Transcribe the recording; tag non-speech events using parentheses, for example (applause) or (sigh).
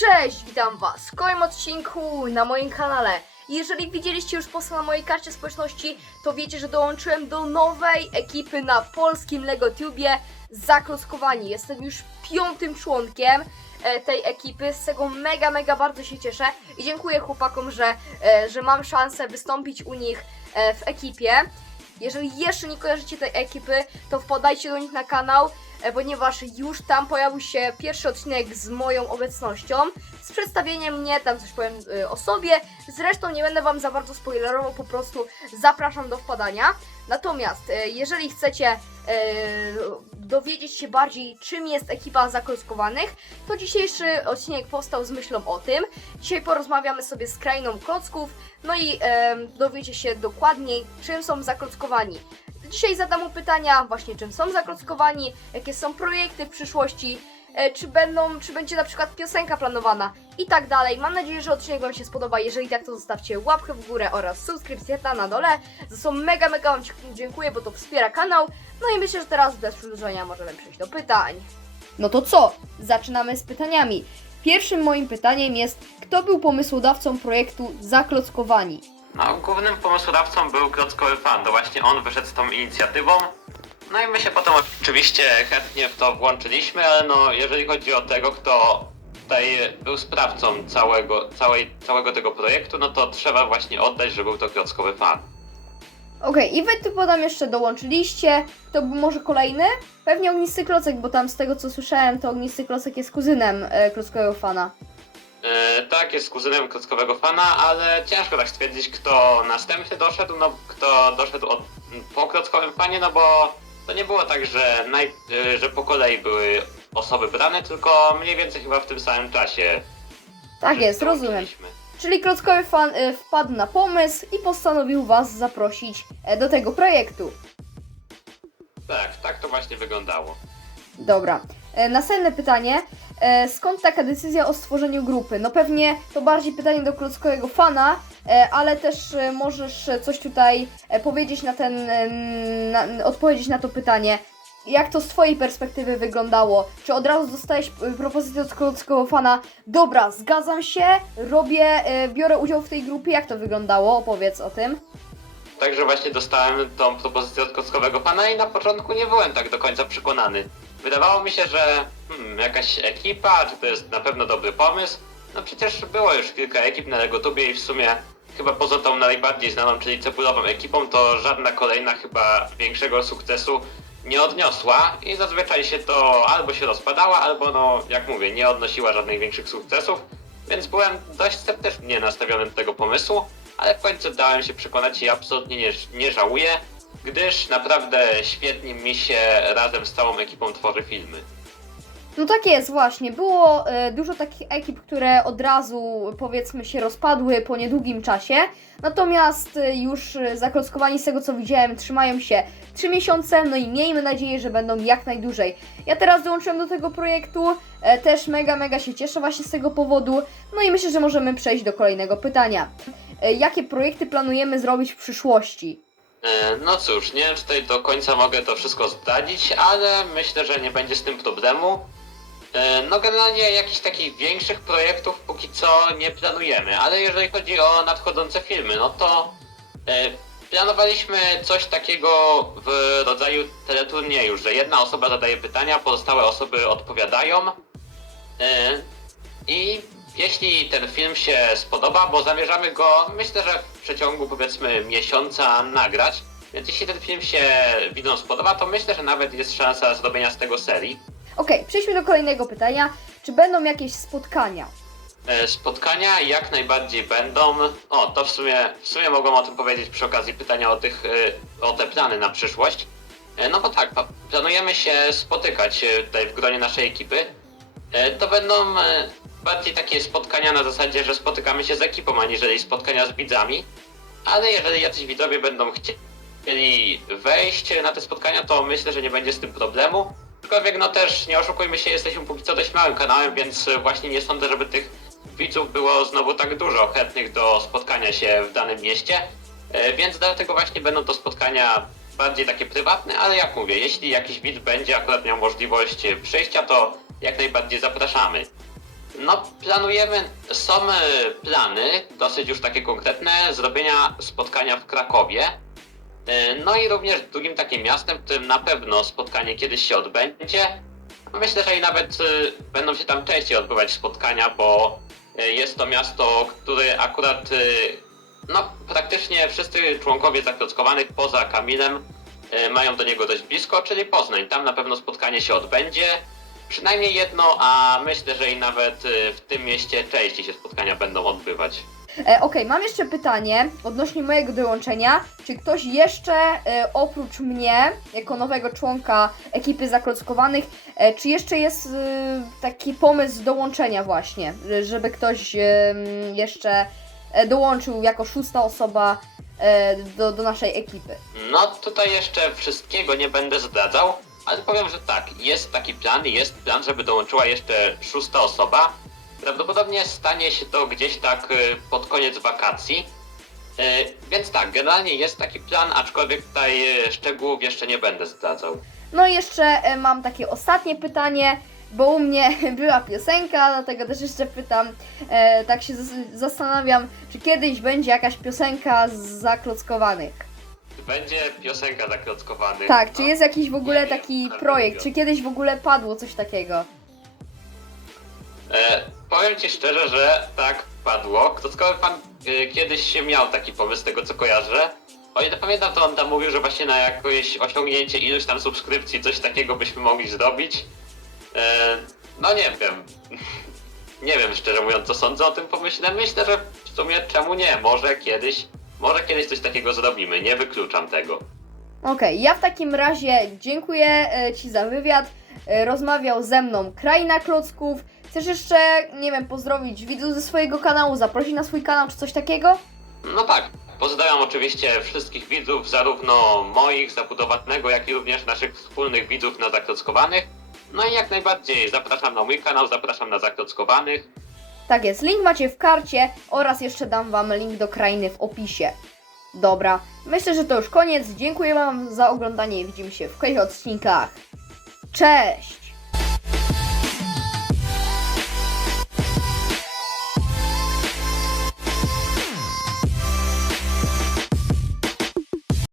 Cześć, witam was w kolejnym odcinku na moim kanale. Jeżeli widzieliście już posta na mojej karcie społeczności, to wiecie, że dołączyłem do nowej ekipy na polskim LegoTubie Zakloskowani. Jestem już piątym członkiem e, tej ekipy, z tego mega, mega bardzo się cieszę i dziękuję chłopakom, że, e, że mam szansę wystąpić u nich e, w ekipie. Jeżeli jeszcze nie kojarzycie tej ekipy, to wpadajcie do nich na kanał, ponieważ już tam pojawił się pierwszy odcinek z moją obecnością, z przedstawieniem mnie, tam coś powiem e, o sobie. Zresztą nie będę Wam za bardzo spoilerował, po prostu zapraszam do wpadania. Natomiast e, jeżeli chcecie e, dowiedzieć się bardziej, czym jest ekipa zaklockowanych, to dzisiejszy odcinek powstał z myślą o tym. Dzisiaj porozmawiamy sobie z krainą klocków, no i e, dowiecie się dokładniej, czym są zaklockowani. Dzisiaj zadam mu pytania właśnie, czym są zaklockowani, jakie są projekty w przyszłości, e, czy będą, czy będzie na przykład piosenka planowana i tak dalej. Mam nadzieję, że odcinek Wam się spodoba. Jeżeli tak, to zostawcie łapkę w górę oraz subskrypcję na dole. Za co mega, mega Wam dziękuję, bo to wspiera kanał. No i myślę, że teraz bez przedłużenia możemy przejść do pytań. No to co? Zaczynamy z pytaniami. Pierwszym moim pytaniem jest, kto był pomysłodawcą projektu Zaklockowani? No, głównym pomysłodawcą był Klockowy Fan, to właśnie on wyszedł z tą inicjatywą. No i my się potem oczywiście chętnie w to włączyliśmy, ale no, jeżeli chodzi o tego, kto tutaj był sprawcą całego, całej, całego tego projektu, no to trzeba właśnie oddać, że był to Klockowy Fan. Okej, i wy tu podam jeszcze dołączyliście. To był może kolejny? Pewnie Ognisty Klocek, bo tam z tego co słyszałem, to Ognisty Klocek jest kuzynem e, Klockowego Fana. E, tak, jest kuzynem Klockowego Fana, ale ciężko tak stwierdzić, kto następny doszedł, no kto doszedł od, po Klockowym Fanie, no bo to nie było tak, że, naj, e, że po kolei były osoby brane, tylko mniej więcej chyba w tym samym czasie. Tak jest, rozumiem. Czyli Klockowy Fan e, wpadł na pomysł i postanowił was zaprosić do tego projektu. Tak, tak to właśnie wyglądało. Dobra. Następne pytanie. E, Skąd taka decyzja o stworzeniu grupy? No pewnie to bardziej pytanie do klockowego fana, e, ale też e, możesz coś tutaj powiedzieć na ten, na, odpowiedzieć na to pytanie. Jak to z twojej perspektywy wyglądało? Czy od razu dostałeś propozycję od klockowego fana? Dobra, zgadzam się, robię, biorę udział w tej grupie. Jak to wyglądało? Opowiedz o tym. Także właśnie dostałem tą propozycję od Klockowego Fana i na początku nie byłem tak do końca przekonany. Wydawało mi się, że hmm, jakaś ekipa, czy to jest na pewno dobry pomysł. No przecież było już kilka ekip na Legotubie i w sumie chyba poza tą najbardziej znaną, czyli cebulową ekipą, to żadna kolejna chyba większego sukcesu nie odniosła i zazwyczaj się to albo się rozpadała, albo no, jak mówię, nie odnosiła żadnych większych sukcesów, więc byłem dość sceptycznie nastawiony do tego pomysłu, ale w końcu dałem się przekonać i absolutnie nie, nie żałuję, gdyż naprawdę świetnie mi się razem z całą ekipą tworzy filmy. No tak jest, właśnie. Było e, dużo takich ekip, które od razu, powiedzmy, się rozpadły po niedługim czasie. Natomiast e, już e, z tego, co widziałem, trzymają się 3 miesiące, no i miejmy nadzieję, że będą jak najdłużej. Ja teraz dołączyłem do tego projektu, e, też mega, mega się cieszę właśnie z tego powodu. No i myślę, że możemy przejść do kolejnego pytania. E, jakie projekty planujemy zrobić w przyszłości? E, No cóż, nie wiem czy tutaj do końca mogę to wszystko zdradzić, ale myślę, że nie będzie z tym problemu. E, No generalnie jakichś takich większych projektów póki co nie planujemy, ale jeżeli chodzi o nadchodzące filmy, no to e, planowaliśmy coś takiego w rodzaju teleturnieju, że jedna osoba zadaje pytania, pozostałe osoby odpowiadają. E, I jeśli ten film się spodoba, bo zamierzamy go, myślę, że w przeciągu powiedzmy miesiąca nagrać, więc jeśli ten film się widzom spodoba, to myślę, że nawet jest szansa zrobienia z tego serii. Okej, przejdźmy do kolejnego pytania. Czy będą jakieś spotkania? E, Spotkania jak najbardziej będą. O, to w sumie, w sumie mogłem o tym powiedzieć przy okazji pytania o, tych, e, o te plany na przyszłość. E, No bo tak, planujemy się spotykać e, tutaj w gronie naszej ekipy. E, To będą e, bardziej takie spotkania na zasadzie, że spotykamy się z ekipą, aniżeli spotkania z widzami. Ale jeżeli jacyś widzowie będą chcieli wejść na te spotkania, to myślę, że nie będzie z tym problemu. Aczkolwiek no też nie oszukujmy się, jesteśmy póki co dość małym kanałem, więc e, właśnie nie sądzę, żeby tych widzów było znowu tak dużo chętnych do spotkania się w danym mieście. E, Więc dlatego właśnie będą to spotkania bardziej takie prywatne, ale jak mówię, jeśli jakiś widz będzie akurat miał możliwość przyjścia, to jak najbardziej zapraszamy. No, planujemy, są e, plany, dosyć już takie konkretne, zrobienia spotkania w Krakowie. E, No i również drugim takim miastem, w którym na pewno spotkanie kiedyś się odbędzie. Myślę, że i nawet e, będą się tam częściej odbywać spotkania, bo e, jest to miasto, które akurat, no praktycznie wszyscy członkowie zaklockowanych poza Kamilem mają do niego dość blisko, czyli Poznań. Tam na pewno spotkanie się odbędzie. Przynajmniej jedno, a myślę, że i nawet w tym mieście częściej się spotkania będą odbywać. E, Okej, mam jeszcze pytanie odnośnie mojego dołączenia. Czy ktoś jeszcze e, oprócz mnie, jako nowego członka ekipy zaklockowanych, e, czy jeszcze jest e, taki pomysł dołączenia właśnie, że- żeby ktoś e, jeszcze e, dołączył jako szósta osoba e, do, do naszej ekipy? No tutaj jeszcze wszystkiego nie będę zdradzał, ale powiem, że tak, jest taki plan, jest plan, żeby dołączyła jeszcze szósta osoba. Prawdopodobnie stanie się to gdzieś tak y, pod koniec wakacji. Y, Więc tak, generalnie jest taki plan, aczkolwiek tutaj y, szczegółów jeszcze nie będę zdradzał. No i jeszcze mam takie ostatnie pytanie, bo u mnie (laughs) była piosenka, dlatego też jeszcze pytam, e, tak się zas- zastanawiam, czy kiedyś będzie jakaś piosenka z zaklockowanych. Będzie piosenka zaklockowanych. Tak, czy No. jest jakiś w ogóle taki projekt, czy kiedyś w ogóle padło coś takiego? E, powiem ci szczerze, że tak padło. Klockowy fan e, kiedyś się miał taki pomysł, z tego co kojarzę. O ile pamiętam, to on tam mówił, że właśnie na jakieś osiągnięcie iluś tam subskrypcji coś takiego byśmy mogli zrobić. E, no nie wiem. (laughs) nie wiem szczerze mówiąc, co sądzę o tym pomyśle. Myślę, że w sumie czemu nie? Może kiedyś, może kiedyś coś takiego zrobimy. Nie wykluczam tego. Okej, ja w takim razie dziękuję e, Ci za wywiad. E, rozmawiał ze mną Kraina Klocków. Chcesz jeszcze, nie wiem, pozdrowić widzów ze swojego kanału, zaprosić na swój kanał czy coś takiego? No tak, pozdrawiam oczywiście wszystkich widzów, zarówno moich zabudowanego, jak i również naszych wspólnych widzów na Zaklockowanych. No i jak najbardziej zapraszam na mój kanał, zapraszam na Zaklockowanych. Tak jest, link macie w karcie oraz jeszcze dam Wam link do krainy w opisie. Dobra, myślę, że to już koniec. Dziękuję Wam za oglądanie i widzimy się w kolejnych odcinkach. Cześć!